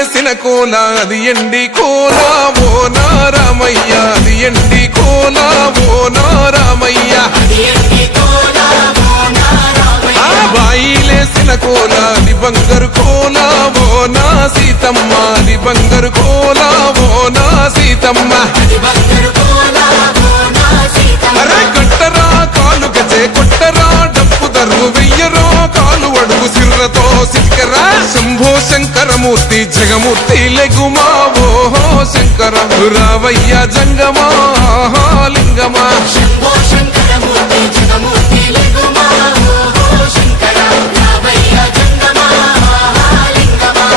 బాయిలేసిన కోల అది ఎండి కోల ఓ నారామయ్య అది ఎండి కోల ఓ నారామయ్య బాయిలేసిన కోల అది బంగారు కోల ఓ నా సీతమ్మ అది బంగారు కోల ఓ నా సీతమ్మ అరే కట్టరా కాలు గజే కొట్టరా డప్పు దర్రు వెయ్యరో కాలు అడుగు సిర్రతో సిక్కరా శంభో శంకరమూర్తి జగమూర్తి లెగుమా ఓహో శంకర రావయ్య జంగమా లింగమా శంభో శంకరమూర్తి జగమూర్తి లెగుమా ఓహో శంకర రావయ్య జంగమా లింగమా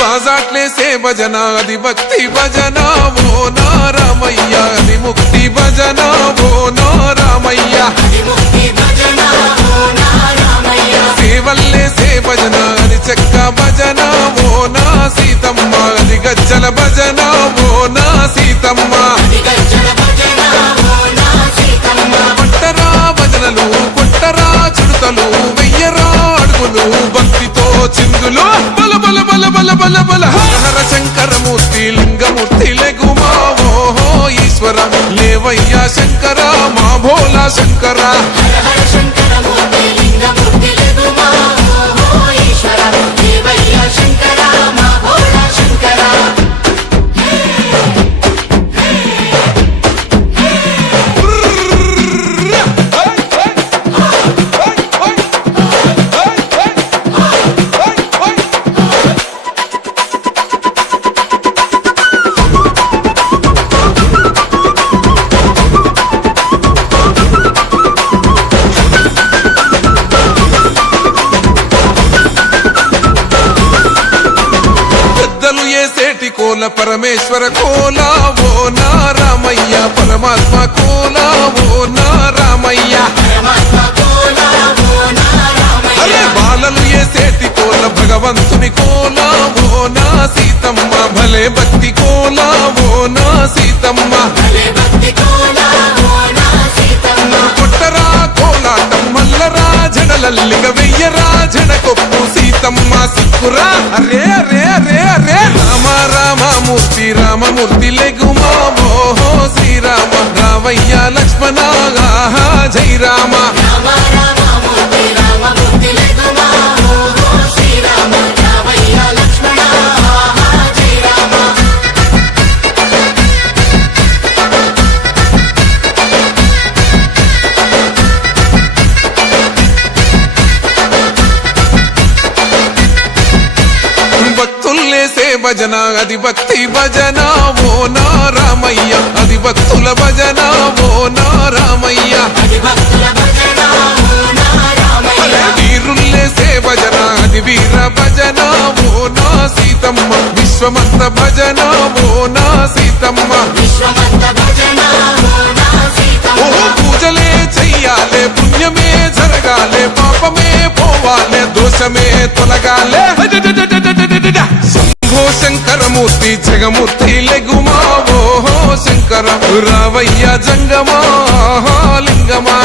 బాజాట్లేసే భజన అది భక్తి భజన ఓ నారామయ్య అది ముక్తి భజన ఓ నారామయ్య సేవల్లేసే భజన అది చెక్క భజన ఓ నా సీతమ్మ అది గజ్జల భజన ఓ నా సీతమ్మ పట్టరా భజనలు కొట్టరా చుడతలు వెయ్యరా అడుగులు భక్తితో చిందులు బల బల బల బల బల బల హర శంకరమూర్తి లింగమూర్తి లెగుమా ఓహో ఈశ్వర లేవయ్యా శంకర మా భోలా శంకర కోల పరమేశ్వర కోల ఓ నారామయ్య పరమాత్మ కోల ఓ నారామయ్య అరే బాలలు ఏసేటి కోల భగవంతుని కోల ఓ నా సీతమ్మ భలే భక్తి కోల ఓ నా సీతమ్మ కొట్టరా కోలాటం మల్లరా జడలల్లిగ వెయ్యరా జడకొప్పు సీతమ్మ సిక్కురా అరే అరే అరే అరే రామ రామమూర్తి రామమూర్తి లెగుమా ఓహో శ్రీరామ రావయ్య లక్ష్మణ జై రామ భజన అది భక్తి భజన ఓ నారామయ్య అది భక్తుల భజన ఓ నారామయ్య వీరుల్లేసే భజన అది వీర భజన ఓ నా సీతమ్మ విశ్వమంత భజన ఓ నా సీతమ్మ ఓ పూజలే చెయ్యాలే పుణ్యమే జరగాలే పాపమే పోవాలే దోషమే తొలగాలే శంభో శంకరమూర్తి జగమూర్తి లెగుమా ఓహో శంకర రావయ్య జంగమా లింగమా